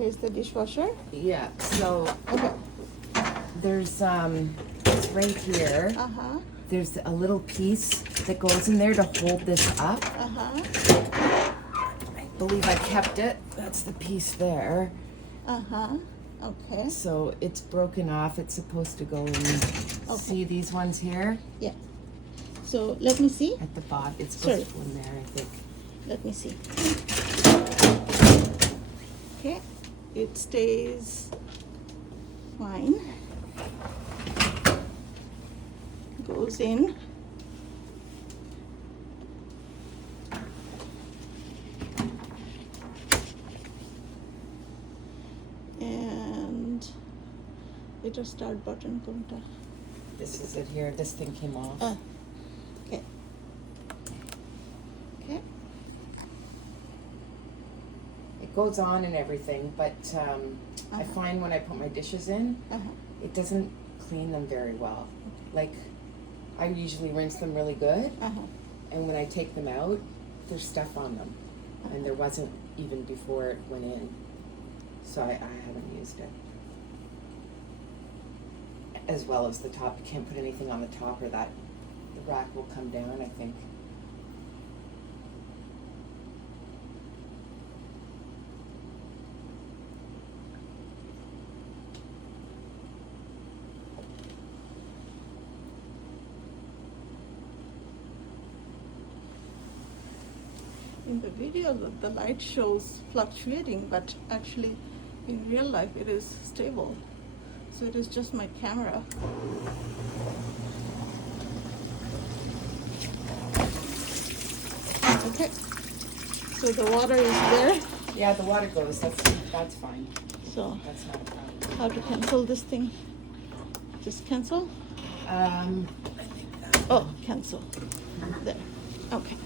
Here's the dishwasher. Yeah, so Okay. there's it's right here. Uh-huh. There's a little piece that goes in there to hold this up. Uh-huh. I believe I kept it. That's the piece there. Uh-huh. Okay. So it's broken off. It's supposed to go in. See these ones here Yeah. So let me see. at the bottom. It's supposed Sorry. to go in there, I think. Let me see. Okay. It stays fine. Goes in. And ito start button kunta. This is it here. This thing came off. Okay. Okay. It goes on and everything, but I find when I put my dishes in, it doesn't clean them very well. Like, I usually rinse them really good, and when I take them out, there's stuff on them, and there wasn't even before it went in, so I haven't used it. As well as the top, you can't put anything on the top or that the rack will come down, I think. In the video, the light shows fluctuating, but actually, in real life, it is stable. So it is just my camera. Okay. So the water is there. Yeah, the water goes. That's fine. So That's not a problem. how to cancel this thing? Just cancel. I think that. Oh, cancel. There. Okay.